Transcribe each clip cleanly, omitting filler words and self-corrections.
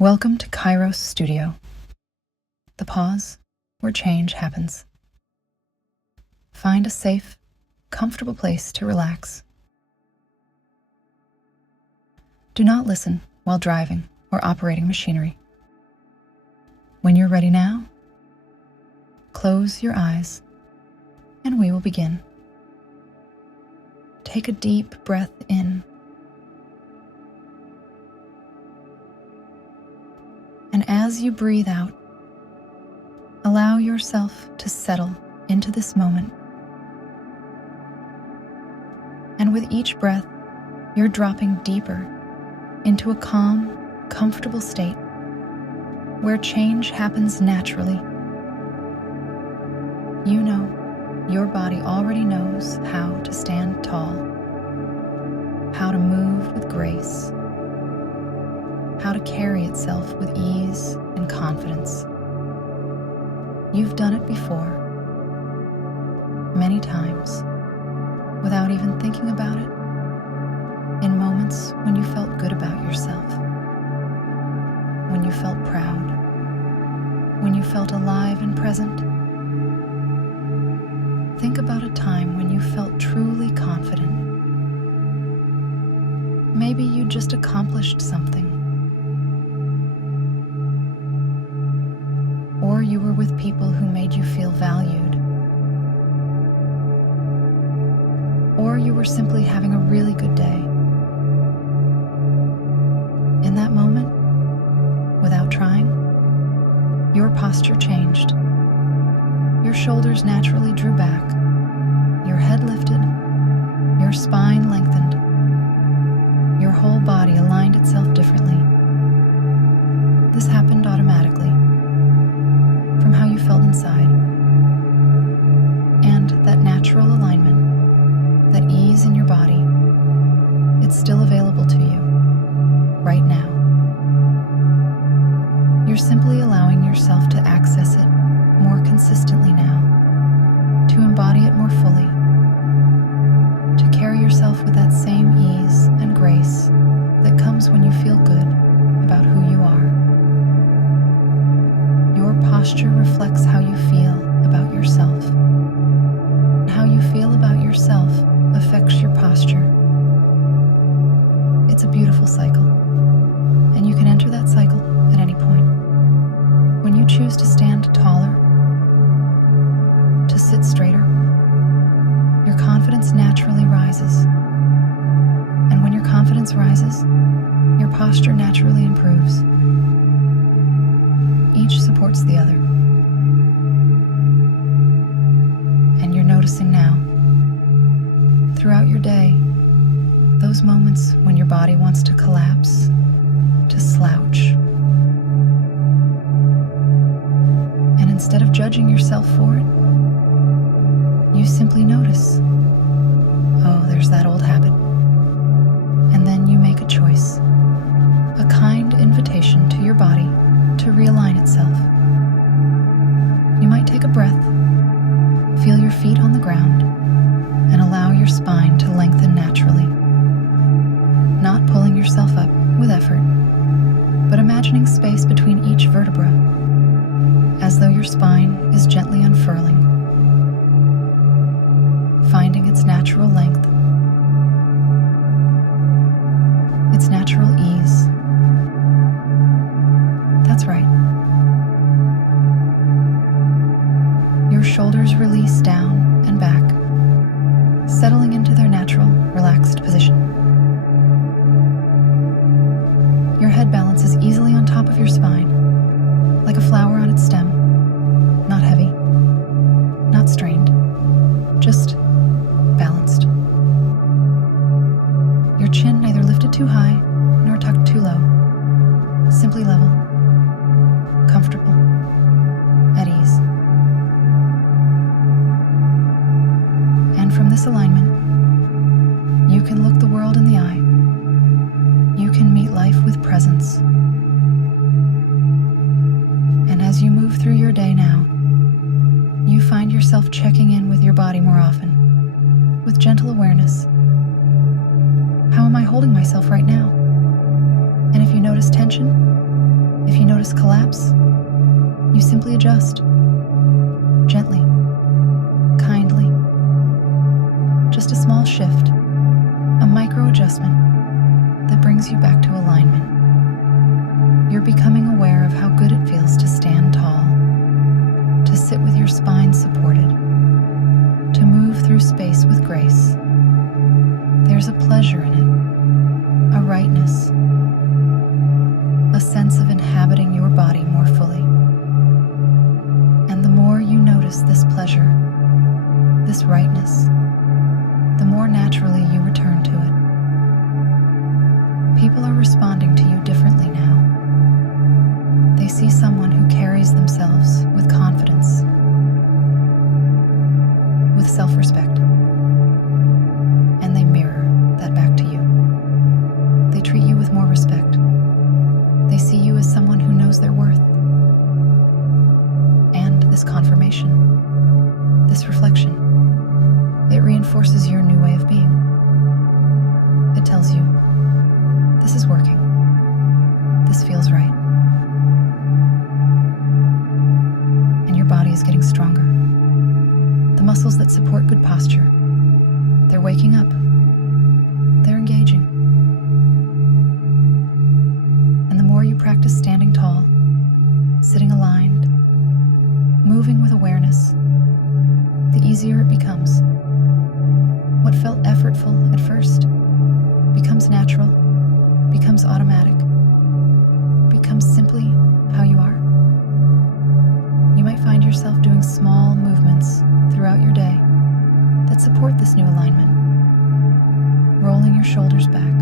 Welcome to Kairos Studio, the pause where change happens. Find a safe, comfortable place to relax. Do not listen while driving or operating machinery. When you're ready now, close your eyes and we will begin. Take a deep breath in. And as you breathe out, allow yourself to settle into this moment. And with each breath, you're dropping deeper into a calm, comfortable state where change happens naturally. You know, your body already knows how to stand tall, how to move with grace, how to carry itself with ease and confidence. You've done it before, many times, without even thinking about it, in moments when you felt good about yourself, when you felt proud, when you felt alive and present. Think about a time when you felt truly confident. Maybe you just accomplished something, or you were with people who made you feel valued, or you were simply having a really good day. In that moment, without trying, your posture changed. Your shoulders naturally drew back, your head lifted, your spine lengthened, your whole body aligned itself differently. This happened automatically, from how you felt inside. And that natural alignment, that ease in your body, it's still available to you right now. You're simply allowing yourself to access it more consistently now, to embody it more fully, to carry yourself with that same ease and grace that comes when you feel good about who you are. Your posture reflects how you feel about yourself. And how you feel about yourself affects your posture. It's a beautiful cycle, and you can enter that cycle at any point. When you choose to stand taller, to sit straighter, your confidence naturally rises. And when your confidence rises, your posture naturally improves. Each supports the other. And you're noticing now, throughout your day, those moments when your body wants to collapse, to slouch. And instead of judging yourself for it, you simply notice, oh, there's that old habit. And then you make a choice, a kind invitation to your body to realign itself. You might take a breath, feel your feet on the ground, and allow your spine to lengthen naturally. Not pulling yourself up with effort, but imagining space between each vertebra, as though your spine is gently unfurling, finding its natural length, its natural ease. That's right. Your shoulders release down and back, settling into their natural, relaxed position. Your head balances easily on top of your spine, like a flower on its stem, not heavy, not strained, just balanced. Your chin neither lifted too high nor tucked too low, simply level, comfortable, at ease. And from this alignment, you can look the world in the eye. You can meet life with presence. And as you move through your day now, you find yourself checking in with your body more often, with gentle awareness. How am I holding myself right now? And if you notice tension, you notice collapse, you simply adjust, gently, kindly. Just a small shift, a micro adjustment that brings you back to alignment. You're becoming aware of how good it feels to stand tall, to sit with your spine supported, to move through space with grace. There's a pleasure in it, a rightness, a sense of inhabiting your body more fully. And the more you notice this pleasure, this rightness, the more naturally you return to it. People are responding to you differently now. They see someone who carries themselves with confidence, with self-respect, and they mirror that back to you. They treat you with more respect. They see you as someone who knows their worth. And this confirmation, this reflection, it reinforces your new way of being. It tells you, this is working. This feels right. And your body is getting stronger. The muscles that support good posture, they're waking up. They're engaging. And the more you practice standing tall, sitting aligned, moving with awareness, the easier it becomes. What felt effortful at first becomes natural, becomes automatic, becomes simply how you are. You might find yourself doing small movements throughout your day that support this new alignment. Rolling your shoulders back,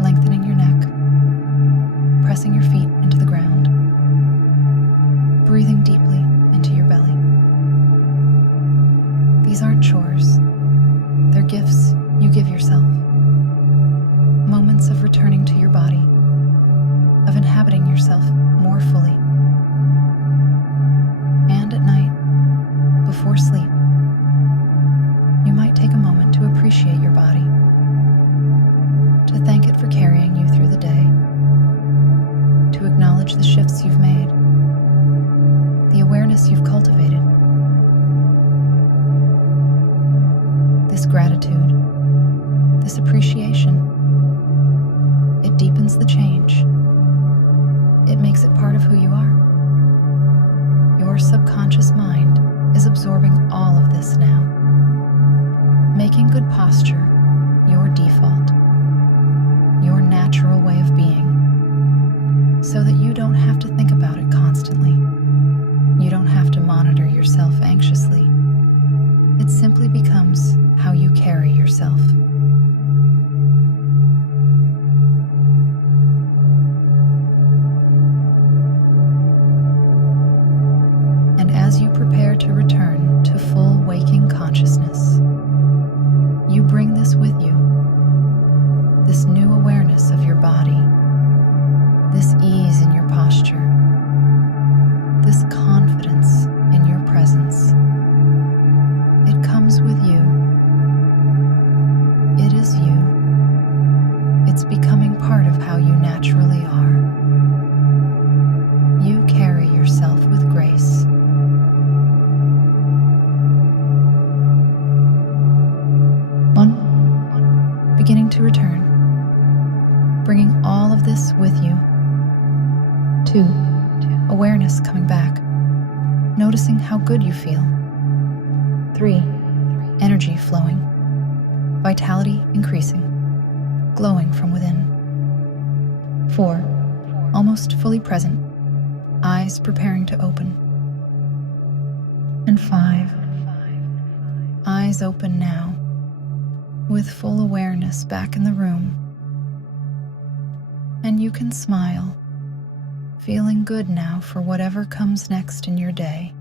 lengthening your neck, pressing your feet into the ground, breathing deeply into your belly. These aren't chores. They're gifts you give yourself. Moments of returning to your body, of inhabiting yourself more fully. And at night, before sleep, you might take a moment to appreciate your body, to thank it for carrying you through the day, to acknowledge the shifts you've made, the awareness you've cultivated. This gratitude, this appreciation, it deepens the change. It makes it part of who you are. Your subconscious mind is absorbing all of this now, making good posture your default, your natural way of being, so that you don't have to think about it constantly. You don't have to monitor yourself anxiously. It simply becomes how you carry yourself. And as you prepare to return to full waking consciousness, you bring this with you, this new awareness of your body, this ease in your posture, this confidence in your presence. It comes with you. It is you. It's becoming part of how you naturally are. You carry yourself with grace. Beginning to return, bringing all of this with you. 2, awareness coming back, noticing how good you feel. 3, energy flowing, vitality increasing, glowing from within. 4, almost fully present, eyes preparing to open. And 5, eyes open now, with full awareness back in the room. And you can smile, feeling good now for whatever comes next in your day.